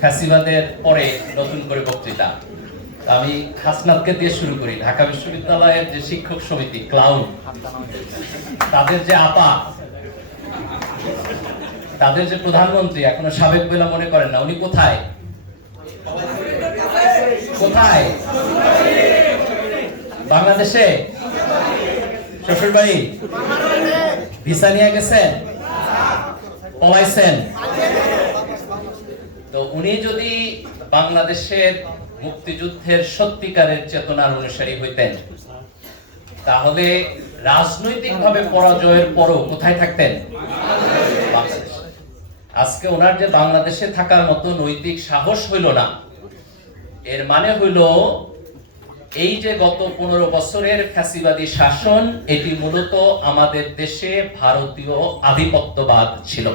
ফ্যাসিবাদের পরে নতুন করে বক্তৃতা। আমি হাসনাতকে দিয়ে শুরু করি। ঢাকা বিশ্ববিদ্যালয়ের যে শিক্ষক সমিতি, ক্লাউন, তাদের যে আপা, তাদের যে প্রধানমন্ত্রী, এখনও সাবেক বলে মনে করেন না, উনি কোথায়? কোথায়? বাংলাদেশে? শ্বশুর বাড়ি ভিসা নিয়ে গেছেন? পলাইছেন? তো উনি যদি বাংলাদেশের মুক্তিযুদ্ধের সত্যিকারের চেতনার অনুসারী হইতেন, তাহলে রাজনৈতিকভাবে পরাজয়ের পরও কোথায় থাকতেন? আজকে ওনার যে বাংলাদেশে থাকার মতো নৈতিক সাহস হইল না, এর মানে হইল এই যে গত পনেরো বছরের ফ্যাসিবাদী শাসন, এটি মূলত আমাদের দেশে ভারতীয় আধিপত্যবাদ ছিল।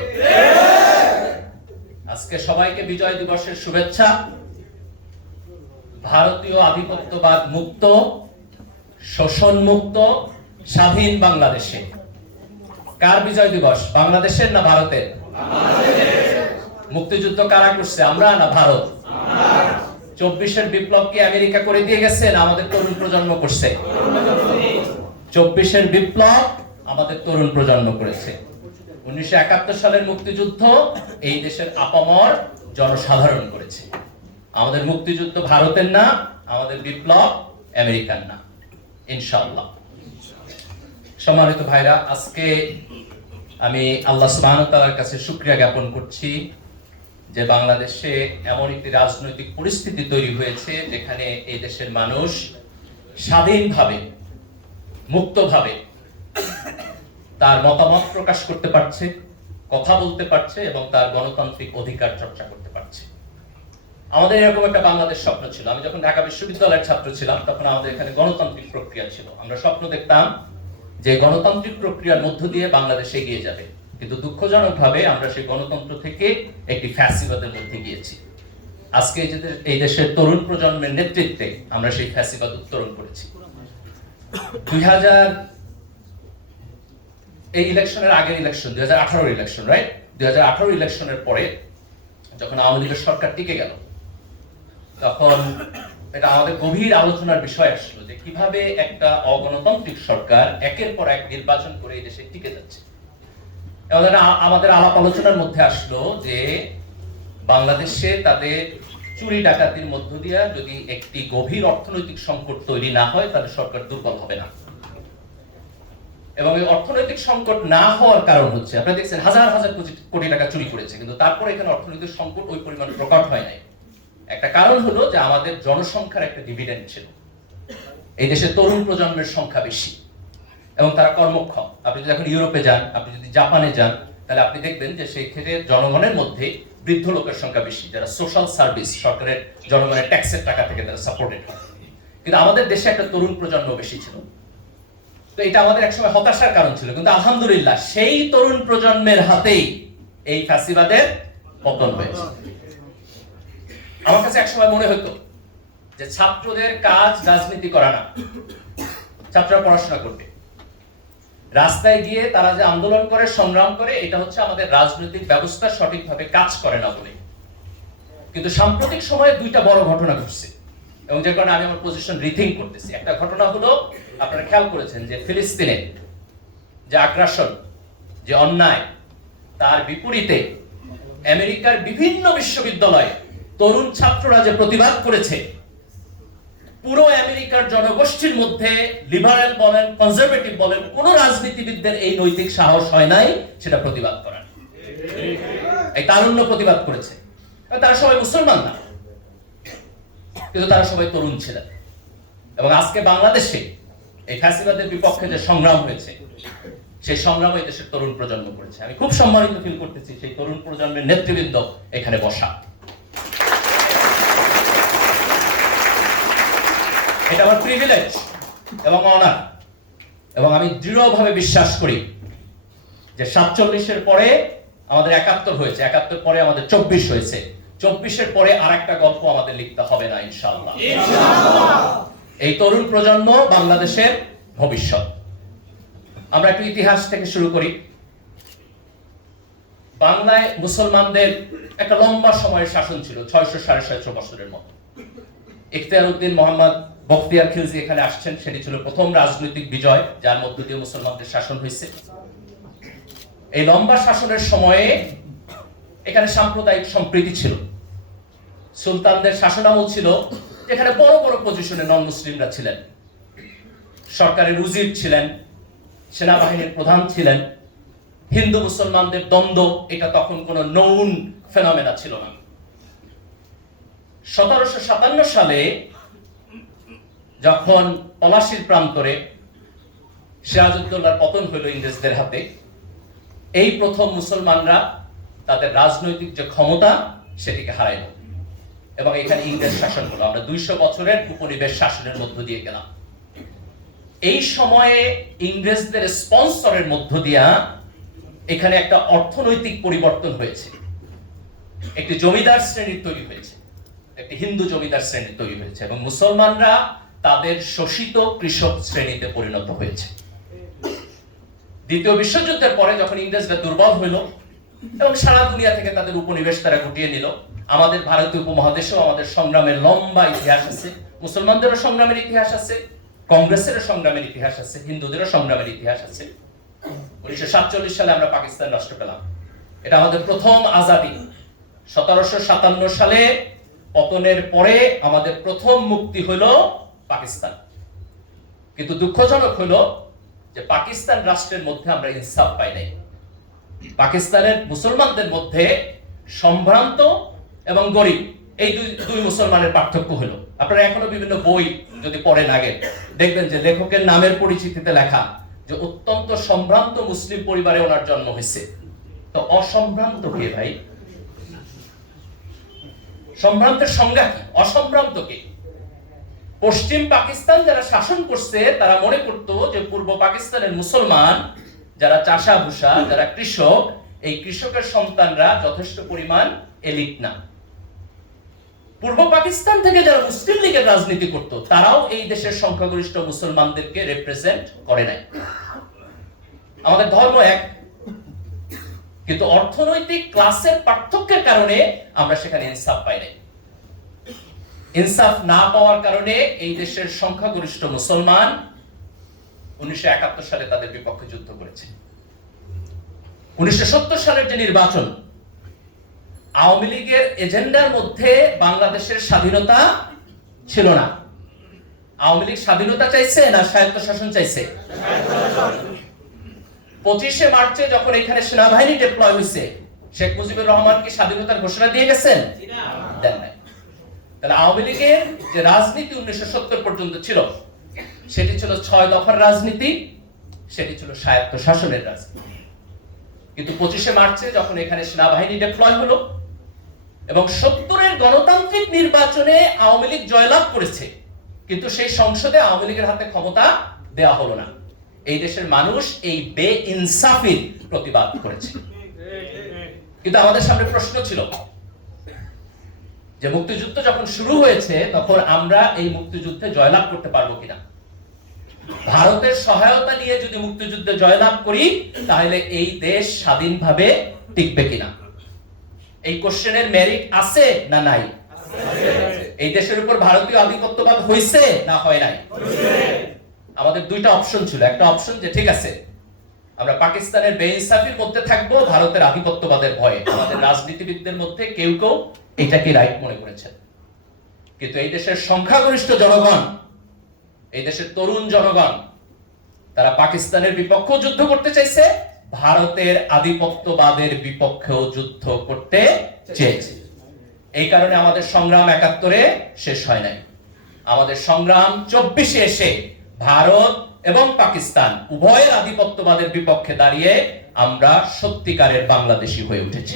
আজকে সবাইকে বিজয় দিবসের শুভেচ্ছা। ভারতীয় আধিপত্যবাদ মুক্ত, শোষণ মুক্ত, স্বাধীন বাংলাদেশে। কার বিজয় দিবস? বাংলাদেশের না ভারতের? মুক্তিযুদ্ধ কারা করছে? আমরা না ভারত? চব্বিশের বিপ্লব কি আমেরিকা করে দিয়ে গেছে না আমাদের তরুণ প্রজন্ম করছে? চব্বিশের বিপ্লব আমাদের তরুণ প্রজন্ম করেছে। উনিশশো একাত্তর সালের মুক্তিযুদ্ধ এই দেশের আপামর জনসাধারণ করেছে। আমাদের মুক্তিযুদ্ধ ভারতের না, আমাদের বিপ্লব আমেরিকান না। ইনশাআল্লাহ। সম্মানিত ভাইরা, আজকে আমি আল্লাহ সুবহানাহু কাছে শুকরিয়া জ্ঞাপন করছি যে বাংলাদেশে এমন একটি রাজনৈতিক পরিস্থিতি তৈরি হয়েছে যেখানে এই দেশের মানুষ স্বাধীনভাবে, মুক্তভাবে তার মতামত প্রকাশ করতে পারছে, কথা বলতে পারছে এবং তার গণতান্ত্রিক অধিকার চর্চা করতে পারছে। আমাদের এরকম একটা বাংলাদেশ স্বপ্ন ছিল। আমি যখন ঢাকা বিশ্ববিদ্যালয়ের ছাত্র ছিলাম, তখন আমাদের এখানে গণতান্ত্রিক প্রক্রিয়া ছিল। আমরা স্বপ্ন দেখতাম যে গণতান্ত্রিক প্রক্রিয়ার মধ্য দিয়ে বাংলাদেশ এগিয়ে যাবে। কিন্তু দুঃখজনকভাবে আমরা সেই গণতন্ত্র থেকে একটি ফ্যাসিবাদের মধ্যে গিয়েছি। আজকে এই দেশের তরুণ প্রজন্মের নেতৃত্বে আমরা সেই ফ্যাসিবাদ উত্তরণ করেছি। দুই হাজার এই ইলেকশনের আগের ইলেকশন দুই হাজার আঠারোর ইলেকশন রাইট দুই হাজার আঠারো ইলেকশনের পরে যখন আওয়ামী লীগের সরকার টিকে গেল, তখন এটা আমাদের গভীর আলোচনার বিষয় আসলো যে কীভাবে একটা অগণতান্ত্রিক সরকার একের পর এক নির্বাচন করে এই দেশে টিকে যাচ্ছে। আমাদের আলাপ আলোচনার মধ্যে আসলো যে বাংলাদেশে তাদের চুরি ডাকাতির মধ্য দিয়ে যদি একটি গভীর অর্থনৈতিক সংকট তৈরি না হয়, তাহলে সরকার দুর্বল হবে না। এবং এই অর্থনৈতিক সংকট না হওয়ার কারণ হচ্ছে, আপনারা দেখছেন হাজার হাজার কোটি- টাকা চুরি করেছে, কিন্তু তারপরে এখানে অর্থনৈতিক সংকট ওই পরিমাণ প্রকট হয় নাই। একটা কারণ হলো যে আমাদের জনসংখ্যার একটা ডিভিডেন্ড ছিল। এই দেশে তরুণ প্রজন্মের সংখ্যা বেশি এবং তারা কর্মক্ষম। আপনি যদি এখন ইউরোপে যান, আপনি যদি জাপানে যান, তাহলে আপনি দেখবেন যে সেই ক্ষেত্রে জনগণের মধ্যে বৃদ্ধ লোকের সংখ্যা বেশি, যারা সোশ্যাল সার্ভিস সরকারের জনগণের ট্যাক্সের টাকা থেকে তারা সাপোর্টেড হয়। কিন্তু আমাদের দেশে একটা তরুণ প্রজন্ম বেশি ছিল। এটা আমাদের একসময় হতাশার কারণ ছিল। কিন্তু আলহামদুলিল্লাহ সেই তরুণ প্রজন্মের হাতেই এই ফ্যাসিবাদের পতন হয়েছে। আমার কাছে একসময় মনে হতো যে ছাত্রদের কাজ রাজনীতি করা না, ছাত্ররা পড়াশোনা করবে। রাস্তায় গিয়ে তারা যে আন্দোলন করে, সংগ্রাম করে, এটা হচ্ছে আমাদের রাজনৈতিক ব্যবস্থা সঠিকভাবে কাজ করে না বলে কিন্তু সাম্প্রতিক সময়ে দুইটা বড় ঘটনা ঘটছে। এবং যে কারণে আমি আমার পজিশন রিথিং করতেছি। একটা ঘটনা হলো খেয়াল করেছেন যে ফিলিস্তিনে যে আগ্রাসন, যে অন্যায়, তার বিপরীতে আমেরিকার বিভিন্ন বিশ্ববিদ্যালয়ে তরুণ ছাত্ররা যে প্রতিবাদ করেছে, পুরো আমেরিকার জনগোষ্ঠীর মধ্যে লিবারেল বলেন, কনজারভেটিভ বলেন, কোন রাজনীতিবিদদের এই নৈতিক সাহস হয় নাই সেটা প্রতিবাদ করার। এই তারুণ্য প্রতিবাদ করেছে। তারা সবাই মুসলমান না, কিন্তু তারা সবাই তরুণ ছিলেন। এবং আজকে বাংলাদেশে এই ফ্যাসিবাদের বিপক্ষে যে সংগ্রাম হয়েছে, সেই সংগ্রামে দেশের তরুণ প্রজন্ম করেছে আমি খুব সম্মানিত ফিল করতেছি সেই তরুণ প্রজন্মের নেতৃবৃন্দ এখানে বসা। এটা আমার প্রিভিলেজ এবং অনার এবং আমি দৃঢ়ভাবে বিশ্বাস করি যে সাতচল্লিশের পরে আমাদের একাত্তর হয়েছে, একাত্তর পরে আমাদের চব্বিশ হয়েছে। চব্বিশের পরে আর একটা গল্প আমাদের লিখতে হবে না ইনশাআল্লাহ! এই তরুণ প্রজন্ম বাংলাদেশের ভবিষ্যৎ। আমরা একটু ইতিহাস থেকে শুরু করি। বাংলায় মুসলমানদের একটা লম্বা সময়ের শাসন ছিল, ছয়শো সাড়ে ছয়শো বছরের মতো। ইখতিয়ার উদ্দিন মোহাম্মদ বখতিয়ার খিলজি এখানে আসছেন, সেটি ছিল প্রথম রাজনৈতিক বিজয়, যার মধ্য দিয়ে মুসলমানদের শাসন হয়েছে। এই লম্বা শাসনের সময়ে এখানে সাম্প্রদায়িক সম্প্রীতি ছিল। সুলতানদের শাসনামল ছিল যেখানে বড় বড় পজিশনে নন মুসলিমরা ছিলেন। সরকারের উজির ছিলেন, সেনাবাহিনীর প্রধান ছিলেন। হিন্দু মুসলমানদের দ্বন্দ্ব, এটা তখন কোনো নৌন ফেনোমেনা ছিল না। সতেরোশো সাতান্ন সালে যখন পলাশির প্রান্তরে সিরাজউদ্দৌলার পতন হইল ইংরেজদের হাতে, এই প্রথম মুসলমানরা তাদের রাজনৈতিক যে ক্ষমতা, সেটিকে হারাইল। এবং এখানে ইংরেজ শাসন হলো। আমরা দুইশো বছরের উপনিবেশ শাসনের মধ্য দিয়ে গেলাম। এই সময়ে ইংরেজদের স্পন্সরের মধ্য দিয়া এখানে একটা অর্থনৈতিক পরিবর্তন হয়েছে। একটি জমিদার শ্রেণির তৈরি হয়েছে। একটি হিন্দু জমিদার শ্রেণির তৈরি হয়েছে এবং মুসলমানরা তাদের শোষিত কৃষক শ্রেণীতে পরিণত হয়েছে। দ্বিতীয় বিশ্বযুদ্ধের পরে যখন ইংরেজরা দুর্বল হইল এবং সারা দুনিয়া থেকে তাদের উপনিবেশ তারা গুটিয়ে নিল আমাদের ভারতীয় উপমহাদেশেও আমাদের সংগ্রামের লম্বা ইতিহাস আছে। মুসলমানদেরও সংগ্রামের ইতিহাস আছে, কংগ্রেসেরও সংগ্রামের ইতিহাস আছে, হিন্দুদেরও সংগ্রামের ইতিহাস আছে। উনিশশো সাতচল্লিশ সালে আমরা পাকিস্তান রাষ্ট্র পেলাম। এটা আমাদের প্রথম আজাদি। সতেরোশো সাতান্ন সালে পতনের পরে আমাদের প্রথম মুক্তি হলো পাকিস্তান। কিন্তু দুঃখজনক হলো যে পাকিস্তান রাষ্ট্রের মধ্যে আমরা ইনসাফ পাই নাই। পাকিস্তানের মুসলমানদের মধ্যে সম্ভ্রান্ত এবং গরিব, এই দুই দুই মুসলমানের পার্থক্য হলো। আপনারা এখনও বিভিন্ন বই যদি পড়েন আগে, দেখবেন যে লেখকের নামের পরিচিতিতে লেখা যে অত্যন্ত সম্ভ্রান্ত মুসলিম পরিবারে ওনার জন্ম হয়েছে। তো অসম্ভ্রান্ত কে ভাই? সম্ভ্রান্তের সংজ্ঞা কি? অসম্ভ্রান্ত কে? পশ্চিম পাকিস্তান যারা শাসন করছে, তারা মনে করত যে পূর্ব পাকিস্তানের মুসলমান যারা চাষা ভুষা যারা কৃষক, এই কৃষকের সন্তানরা যথেষ্ট পরিমাণ এলিট না। পূর্ব পাকিস্তান থেকে যারা মুসলিম লীগের রাজনীতি করত, তারাও এই দেশের সংখ্যাগরিষ্ঠ মুসলমানদেরকে রিপ্রেজেন্ট করে নাই। আমাদের ধর্ম এক, কিন্তু অর্থনৈতিক ক্লাসের পার্থক্যের কারণে আমরা সেখানে ইনসাফ পাই নাই। ইনসাফ না পাওয়ার কারণে এই দেশের সংখ্যাগরিষ্ঠ মুসলমান উনিশশো একাত্তর সালে তাদের বিপক্ষে যুদ্ধ করেছে। উনিশশো সত্তর সালের যে নির্বাচন আওয়ামী লীগের এজেন্ডার মধ্যে বাংলাদেশের স্বাধীনতা ছিল না। আওয়ামী লীগ স্বাধীনতা চাইছে না স্বায়ত্ত শাসন চাইছে? পঁচিশে মার্চে যখন এখানে সেনাবাহিনী ডিপ্লয় হয়েছে শেখ মুজিবুর রহমান কি স্বাধীনতার ঘোষণা দিয়ে গেছেন? দেন নাই। তাহলে আওয়ামী লীগের যে রাজনীতি উনিশশো সত্তর পর্যন্ত ছিল, সেটি ছিল ছয় দফার রাজনীতি, সেটি ছিল স্বায়ত্ত শাসনের রাজনীতি। কিন্তু পঁচিশে মার্চে যখন এখানে সেনাবাহিনী ডিপ্লয় হলো এবং সত্তরের গণতান্ত্রিক নির্বাচনে আওয়ামী লীগ জয়লাভ করেছে, কিন্তু সেই সংসদে আওয়ামী লীগের হাতে ক্ষমতা দেওয়া হলো না। এই দেশের মানুষ এই বে ইনসাফির প্রতিবাদ করেছে। কিন্তু আমাদের সামনে প্রশ্ন ছিল, যে মুক্তিযুদ্ধ যখন শুরু হয়েছে, তখন আমরা এই মুক্তিযুদ্ধে জয়লাভ করতে পারব কিনা? ভারতের সহায়তা নিয়ে যদি মুক্তিযুদ্ধে জয়লাভ করি, তাহলে এই দেশ স্বাধীনভাবে টিকবে কিনা? এই কোশ্চেনের মেরিট আছে না নাই? এই দেশের উপর ভারতীয় আধিপত্যবাদ হয়েছে না হয় নাই? আমাদের দুইটা অপশন ছিল। একটা অপশন যে ঠিক আছে, আমরা পাকিস্তানের বেইনসাফির মধ্যে থাকব, ভারতের আধিপত্যবাদের ভয়ে। আমাদের রাজনীতিবিদদের মধ্যে কেউ কেউ এটাকে রাইট মনে করেছেন। কিন্তু এই দেশের সংখ্যাগরিষ্ঠ জনগণ, এই দেশের তরুণ জনগণ, তারা পাকিস্তানের বিপক্ষেও যুদ্ধ করতে চাইছে ভারতের আধিপত্যবাদের বিপক্ষেও যুদ্ধ করতে চেয়েছে। এই কারণে আমাদের সংগ্রাম একাত্তরে শেষ হয় নাই। আমাদের সংগ্রাম চব্বিশে এসে ভারত এবং পাকিস্তান উভয়ের আধিপত্যবাদের বিপক্ষে দাঁড়িয়ে আমরা সত্যিকারের বাংলাদেশি হয়ে উঠেছি।